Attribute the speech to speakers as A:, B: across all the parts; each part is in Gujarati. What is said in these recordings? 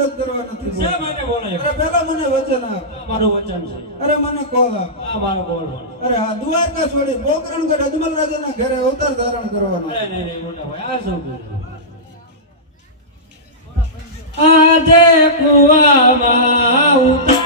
A: જ કરવા નથી અરે પેલા મને વચન આપ. મારું વચન છે. અરે મને કોલ આપ.
B: આ મારો કોલ
A: અરે હા દ્વારકા છોડી પોકરણ ગઢ અજમલ રાજાના ઘરે અવતાર ધારણ કરવાનો
B: અરે નહીં નહીં મોટા ભાઈ આ શું આ દે કુવામાં ઉતાર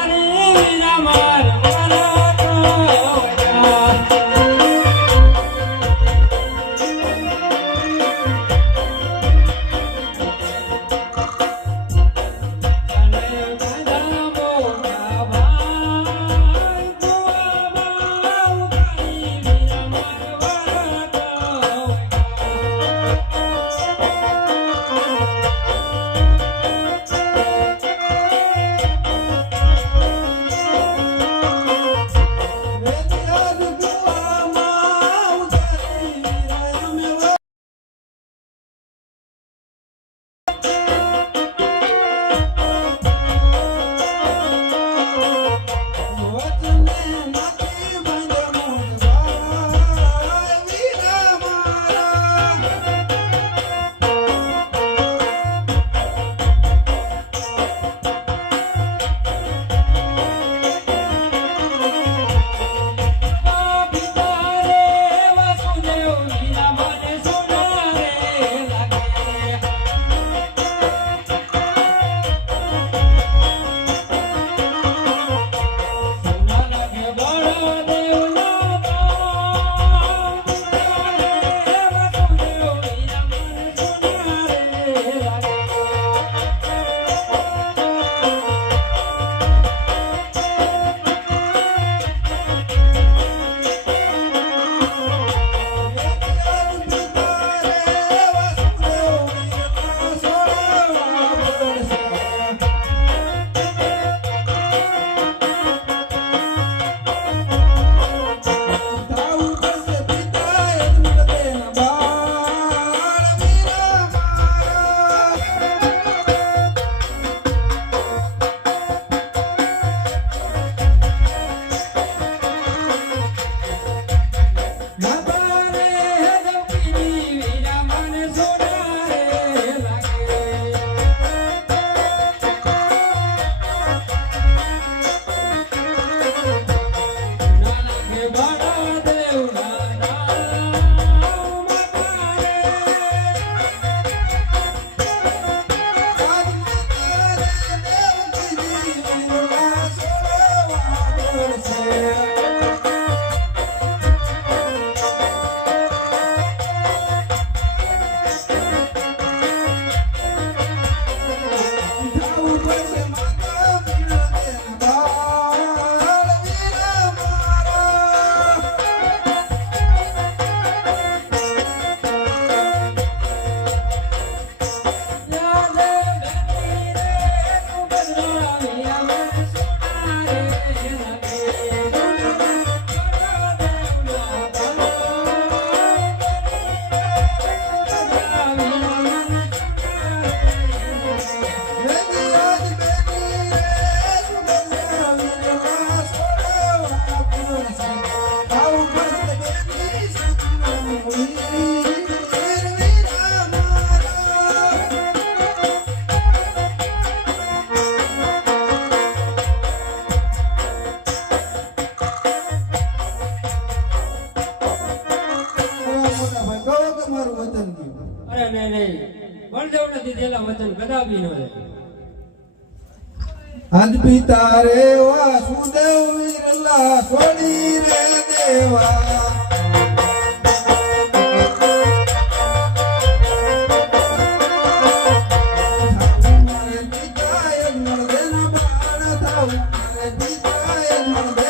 B: અરે નહીં નહીં બળદેવ નથી દેલા વચન કદાપી ન રહે
A: આજ પિતા રે વાસુદેવ વિરલા છોડી રે દેવા Thank you.